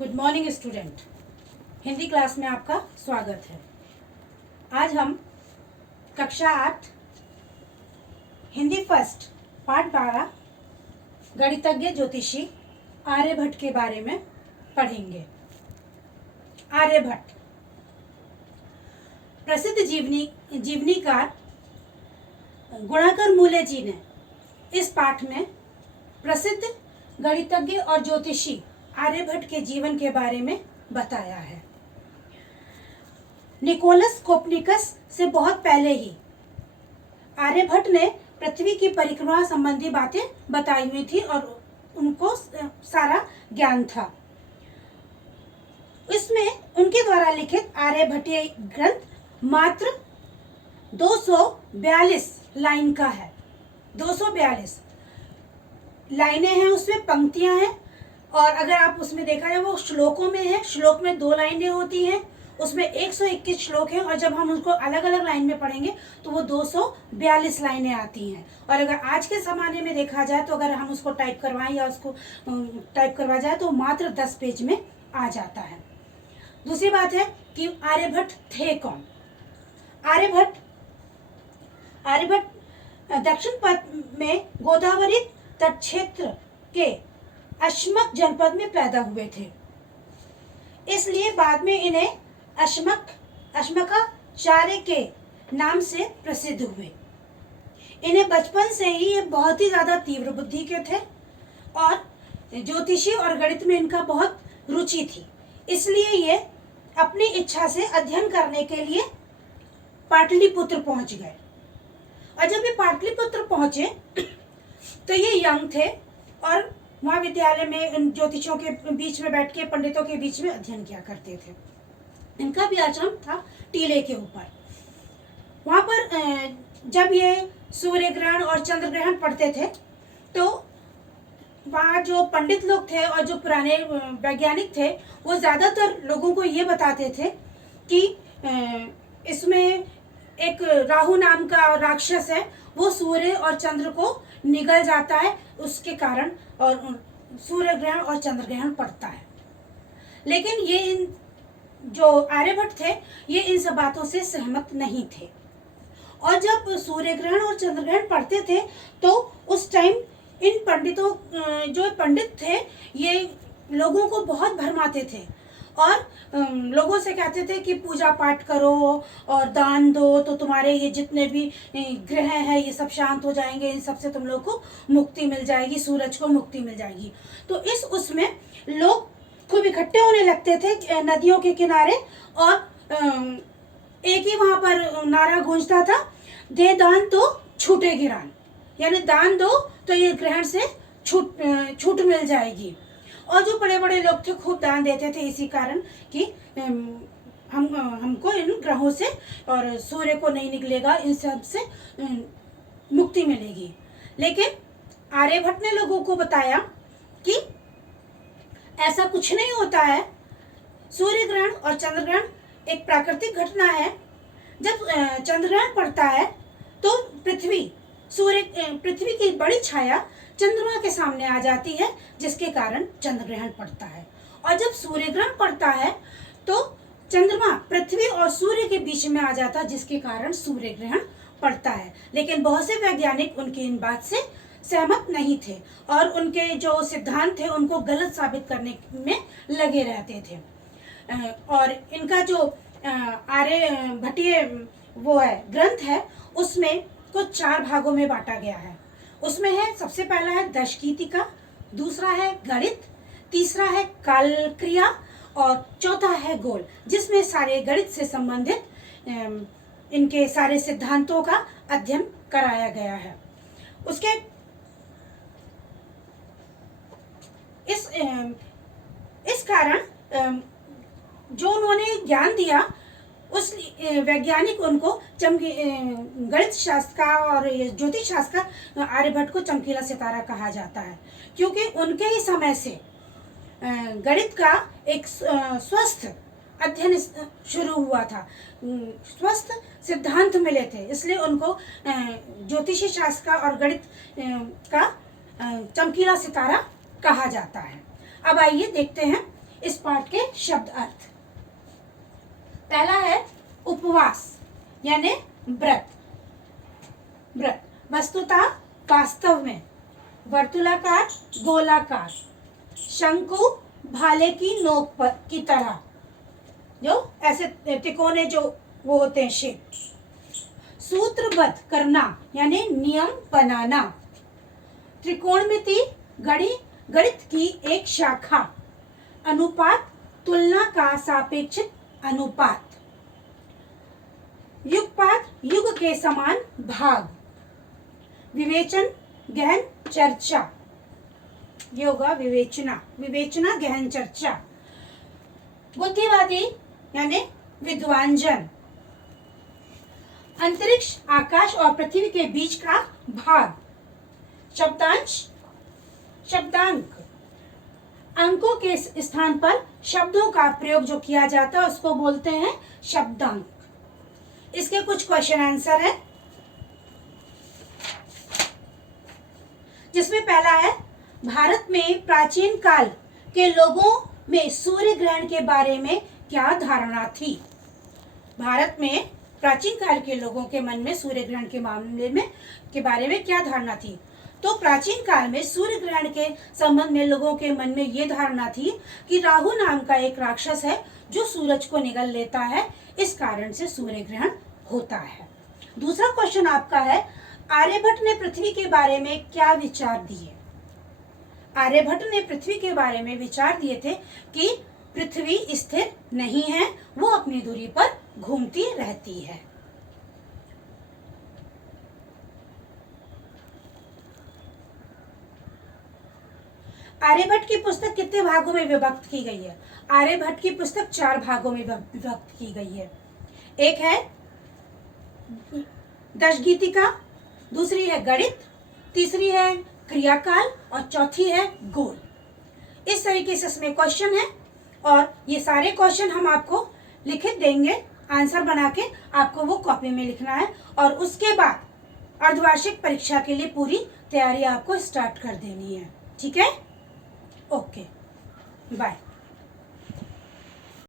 Good morning student. Hindi class में आपका स्वागत है। आज हम कक्षा 8 हिंदी फर्स्ट पाठ 12 गणितज्ञ ज्योतिषी आर्यभट्ट के बारे में पढ़ेंगे। आर्यभट्ट प्रसिद्ध जीवनीकार गुणाकर मूले जी ने इस पाठ में प्रसिद्ध गणितज्ञ और ज्योतिषी आर्यभट्ट के जीवन के बारे में बताया है। निकोलस कोपरनिकस से बहुत पहले ही आर्यभट्ट ने पृथ्वी की परिक्रमा संबंधी बातें बताई हुई थी और उनको सारा ज्ञान था। इसमें उनके द्वारा लिखित आर्यभट्टीय ग्रंथ मात्र 242 लाइन का है। 242 लाइनें हैं, उसमें पंक्तियां हैं और अगर आप उसमें देखा जाए वो श्लोकों में है। श्लोक में 2 लाइनें होती हैं, उसमें 121 श्लोक हैं और जब हम उसको अलग अलग लाइन में पढ़ेंगे तो वो 242 लाइनें आती हैं। और अगर आज के ज़माने में देखा जाए तो अगर हम उसको टाइप करवाएं या उसको टाइप करवा जाए तो मात्र 10 पेज में आ जाता है। दूसरी बात है कि आर्यभट्ट थे कौन। आर्यभट्ट दक्षिण पथ में गोदावरी तट क्षेत्र के अश्मक जनपद में पैदा हुए थे, इसलिए बाद में इन्हें अश्मकाचार्य के नाम से प्रसिद्ध हुए। इन्हें बचपन से ही ये बहुत ही ज़्यादा तीव्र बुद्धि के थे और ज्योतिषी और गणित में इनका बहुत रुचि थी, इसलिए ये अपनी इच्छा से अध्ययन करने के लिए पाटलिपुत्र पहुंच गए। और जब ये पाटलिपुत्र पहुंचे तो ये यंग थे और महाविद्यालय में इन ज्योतिषियों के बीच में बैठ के पंडितों के बीच में अध्ययन किया करते थे। इनका भी आश्रम था टीले के ऊपर। वहाँ पर जब ये सूर्य ग्रहण और चंद्र ग्रहण पढ़ते थे तो वहाँ जो पंडित लोग थे और जो पुराने वैज्ञानिक थे वो ज़्यादातर लोगों को ये बताते थे कि इसमें एक राहु नाम का राक्षस है, वो सूर्य और चंद्र को निगल जाता है, उसके कारण और सूर्य ग्रहण और चंद्र ग्रहण पड़ता है। लेकिन ये इन जो आर्यभट्ट थे ये इन सब बातों से सहमत नहीं थे और जब सूर्य ग्रहण और चंद्र ग्रहण पड़ते थे तो उस टाइम इन पंडितों जो पंडित थे ये लोगों को बहुत भरमाते थे और लोगों से कहते थे कि पूजा पाठ करो और दान दो तो तुम्हारे ये जितने भी ग्रह हैं ये सब शांत हो जाएंगे, इन सब से तुम लोग को मुक्ति मिल जाएगी, सूरज को मुक्ति मिल जाएगी। तो इस उसमें लोग खूब इकट्ठे होने लगते थे नदियों के किनारे और एक ही वहाँ पर नारा गूंजता था, दे दान तो छूटे गिरान, यानी दान दो तो ये ग्रहण से छूट मिल जाएगी। और जो बड़े बड़े लोग थे खूब दान देते थे इसी कारण कि हमको इन ग्रहों से और सूर्य को नहीं निकलेगा, इन सब से मुक्ति मिलेगी। लेकिन आर्यभट्ट ने लोगों को बताया कि ऐसा कुछ नहीं होता है। सूर्य ग्रहण और चंद्र ग्रहण एक प्राकृतिक घटना है। जब चंद्र ग्रहण पड़ता है तो पृथ्वी की बड़ी छाया चंद्रमा के सामने आ जाती है जिसके कारण चंद्र ग्रहण पड़ता है। और जब सूर्य ग्रहण पड़ता है तो चंद्रमा पृथ्वी और सूर्य के बीच में आ जाता है जिसके कारण सूर्य ग्रहण पड़ता है। लेकिन बहुत से वैज्ञानिक उनकी इन बात से सहमत नहीं थे और उनके जो सिद्धांत थे उनको गलत साबित करने में लगे रहते थे। और इनका जो आर्यभट्टीय वो है ग्रंथ है उसमें को 4 भागों में बांटा गया है। उसमें है सबसे पहला है दशगीतिका, दूसरा है गणित, तीसरा है काल क्रिया और चौथा है गोल, जिसमें सारे गणित से संबंधित इनके सारे सिद्धांतों का अध्ययन कराया गया है। उसके इस कारण जो उन्होंने ज्ञान दिया उस वैज्ञानिक उनको गणित शास्त्र का और ज्योतिष शास्त्र का आर्यभट्ट को चमकीला सितारा कहा जाता है, क्योंकि उनके ही समय से गणित का एक स्वस्थ अध्ययन शुरू हुआ था, स्वस्थ सिद्धांत मिले थे, इसलिए उनको ज्योतिषी शास्त्र का और गणित का चमकीला सितारा कहा जाता है। अब आइए देखते हैं इस पाठ के शब्द अर्थ। पहला है उपवास यानी व्रत। व्रत वस्तुतः वास्तव में वर्तुलाकार, गोलाकार, शंकु, भाले की नोक पर की तरह, जो ऐसे तिकोने जो वो होते हैं शेप। सूत्रबद्ध करना यानी नियम बनाना। त्रिकोणमिति गणित की एक शाखा। अनुपात तुलना का सापेक्षिक अनुपात। युगपात युग के समान भाग। विवेचन गहन चर्चा। ये होगा विवेचना, विवेचना गहन चर्चा। बुद्धिवादी यानी विद्वानजन। अंतरिक्ष आकाश और पृथ्वी के बीच का भाग। शब्दांश शब्दांक। अंकों के स्थान पर शब्दों का प्रयोग जो किया जाता है उसको बोलते हैं शब्दांक। इसके कुछ क्वेश्चन आंसर है, जिसमें पहला है भारत में प्राचीन काल के लोगों में सूर्य ग्रहण के बारे में क्या धारणा थी। भारत में प्राचीन काल के लोगों के मन में सूर्य ग्रहण के मामले में के बारे में क्या धारणा थी। तो प्राचीन काल में सूर्य ग्रहण के संबंध में लोगों के मन में ये धारणा थी कि राहु नाम का एक राक्षस है जो सूरज को निगल लेता है, इस कारण से सूर्य ग्रहण होता है। दूसरा क्वेश्चन आपका है आर्यभट्ट ने पृथ्वी के बारे में क्या विचार दिए। आर्यभट्ट ने पृथ्वी के बारे में विचार दिए थे कि पृथ्वी स्थिर नहीं है, वो अपनी दूरी पर घूमती रहती है। आर्यभट्ट की पुस्तक कितने भागों में विभक्त की गई है। आर्यभट्ट की पुस्तक 4 भागों में विभक्त की गई है। एक है दशगीतिका, दूसरी है गणित, तीसरी है क्रियाकाल और चौथी है गोल। इस तरीके से इसमें क्वेश्चन है और ये सारे क्वेश्चन हम आपको लिखित देंगे, आंसर बना के आपको वो कॉपी में लिखना है और उसके बाद अर्धवार्षिक परीक्षा के लिए पूरी तैयारी आपको स्टार्ट कर देनी है। ठीक है, ओके, बाय।